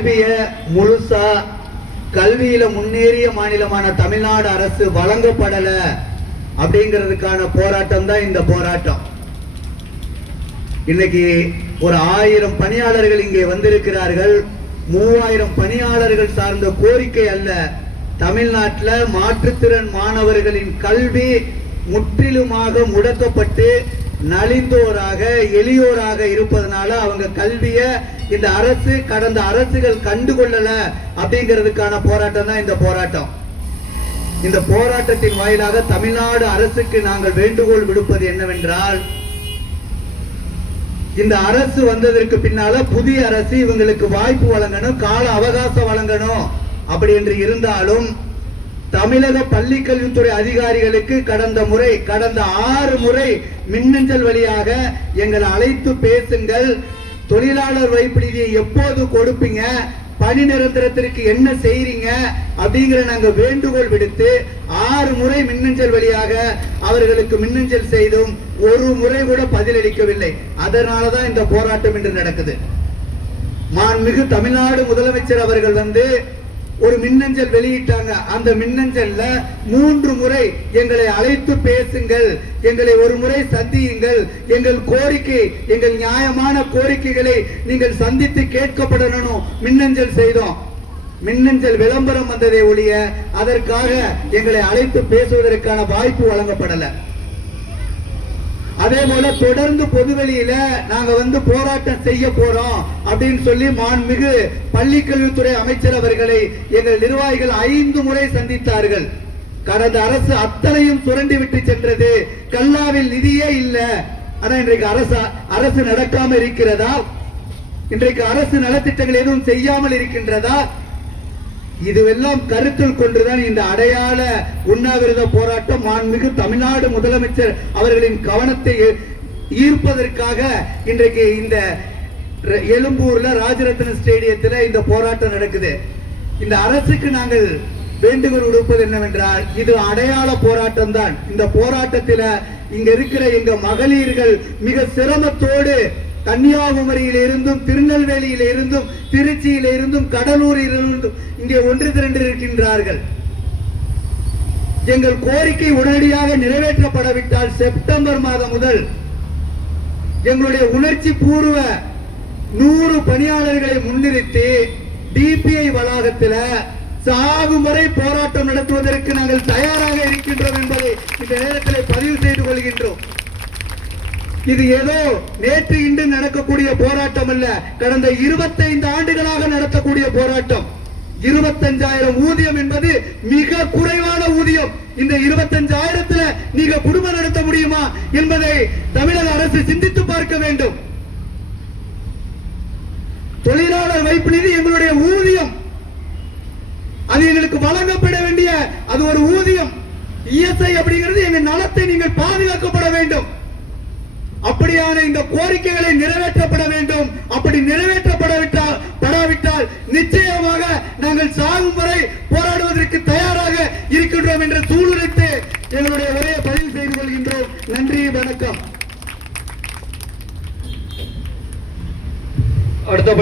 கல்வியை முழுசா கல்வியில முன்னேறிய மாநிலமான தமிழ்நாடு அரசு வழங்கப்படல அப்படிங்கிறதுக்கான போராட்டம் தான் இந்த போராட்டம். இன்னைக்கு ஒரு 1000 பணியாளர்கள் இங்கே வந்திருக்கிறார்கள். 3000 பணியாளர்கள் சார்ந்த கோரிக்கை அல்ல. தமிழ்நாட்டில் மாற்றுத்திறன் மாணவர்களின் கல்வி முற்றிலுமாக முடக்கப்பட்டு நலிந்தோராக எளியோராக இருப்பதனால அவங்க கல்வியை இந்த அரசு கடந்த அரசுகள் கண்டுகொள்ளல அப்படிங்கிறதுக்கான போராட்டம் தான் இந்த போராட்டம். இந்த போராட்டத்தின் வாயிலாக தமிழ்நாடு அரசுக்கு நாங்கள் வேண்டுகோள் விடுப்பது என்னவென்றால், இந்த அரசு வந்ததற்கு பின்னால புதிய அரசு இவங்களுக்கு வாய்ப்பு வழங்கணும், கால அவகாசம் வழங்கணும் அப்படி என்று இருந்தாலும் தமிழக பள்ளிக்கல்வித்துறை அதிகாரிகளுக்கு கடந்த 6 முறை மின்னஞ்சல் வழியாக எங்களை அழைத்து பேசுங்கள், தொழிலாளர் வைப்பு நிதியை எப்போது கொடுப்பீங்க, பணி நிரந்தரத்திற்கு என்ன செய்றீங்க அப்படிங்கிற நாங்க வேண்டுகோள் விடுத்து 6 முறை மின்னஞ்சல் வழியாக அவர்களுக்கு மின்னஞ்சல் செய்தும் ஒரு முறை கூட பதிலளிக்கவில்லை. அதனாலதான் இந்த போராட்டம் இன்று நடக்குது. மாண்புமிகு தமிழ்நாடு முதலமைச்சர் அவர்கள் ஒரு மின்னஞ்சல் வெளியிட்டாங்க. அந்த மின்னஞ்சல்ல 3 முறை எங்களை அழைத்து பேசுங்கள், எங்களை ஒரு முறை சந்தியுங்கள், எங்கள் கோரிக்கை எங்கள் நியாயமான கோரிக்கைகளை நீங்கள் சந்தித்து கேட்கப்படணும் மின்னஞ்சல் செய்தோம். மின்னஞ்சல் விளம்பரம் வந்ததை ஒழிய அதற்காக எங்களை அழைத்து பேசுவதற்கான வாய்ப்பு வழங்கப்படல. அதே போல தொடர்ந்து பொதுவெளியில நாங்க போராட்டம் செய்ய போறோம் அப்படின்னு சொல்லி மாண்புமிகு பள்ளிக்கல்வித்துறை அமைச்சர் அவர்களை எங்கள் நிர்வாகிகள் 5 முறை சந்தித்தார்கள். கடந்த அரசு அத்தனையும் சுரண்டி விட்டு சென்றது. கல்லாவில் நிதியே இல்ல. ஆனா இன்றைக்கு அரசு நடக்காம இருக்கிறதா? இன்றைக்கு அரசு நலத்திட்டங்கள் எதுவும் செய்யாமல் இருக்கின்றதா? இதுவெல்லாம் கருத்தில் கொண்டுதான் இந்த அடையாள உண்ணாவிரத போராட்டம் மாண்புமிகு தமிழ்நாடு முதலமைச்சர் அவர்களின் கவனத்தை ஈர்ப்பதற்காக இன்றைக்கு இந்த எழும்பூர்ல ராஜரத்ன ஸ்டேடியத்தில் இந்த போராட்டம் நடக்குது. இந்த அரசுக்கு நாங்கள் வேண்டுகோள் விடுப்பது என்னவென்றால், இது அடையாள போராட்டம் தான். இந்த போராட்டத்தில் இங்க இருக்கிற எங்க மகளிர்கள் மிக சிரமத்தோடு கன்னியாகுமரியில இருந்தும் திருநெல்வேலியில இருந்தும் திருச்சியில இருந்தும் கடலூரில் இருந்தும் இங்கே ஒன்று திரண்டு இருக்கின்றார்கள். எங்கள் கோரிக்கை உடனடியாக நிறைவேற்றப்படவிட்டால் செப்டம்பர் மாதம் முதல் எங்களுடைய உணர்ச்சி பூர்வ 100 பணியாளர்களை முன்னிறுத்தி டிபிஐ வளாகத்தில் சாகும் வரை போராட்டம் நடத்துவதற்கு நாங்கள் தயாராக இருக்கின்றோம் என்பதை இந்த நேரத்தில் பதிவு செய்து கொள்கின்றோம். இது ஏதோ நேற்று இன்று நடக்கக்கூடிய போராட்டம் அல்ல. கடந்த 25 ஆண்டுகளாக நடத்தக்கூடிய போராட்டம். 25,000 ஊதியம் என்பது மிக குறைவான ஊதியம். இந்த 25,000 நீங்க குடும்பம் நடத்த முடியுமா என்பதை தமிழக அரசு சிந்தித்து பார்க்க வேண்டும். தொழிலாளர் வைப்பு நிதி எங்களுடைய ஊதியம், அது எங்களுக்கு வழங்கப்பட வேண்டிய அது ஒரு ஊதியம். இஎஸ்ஐ அப்படிங்கிறது எங்கள் நலத்தை நீங்கள் பாதுகாக்கப்பட வேண்டும். அப்படியான இந்த கோரிக்கைகளை நிறைவேற்றப்பட வேண்டும். அப்படி நிறைவேற்றப்படாவிட்டால் நிச்சயமாக நாங்கள் சாகும் வரை போராடுவதற்கு தயாராக இருக்கின்றோம் என்று சூளுரைத்து எங்களுடைய உரையை பதிவு செய்து கொள்கின்றோம். நன்றி, வணக்கம். அடுத்தபடி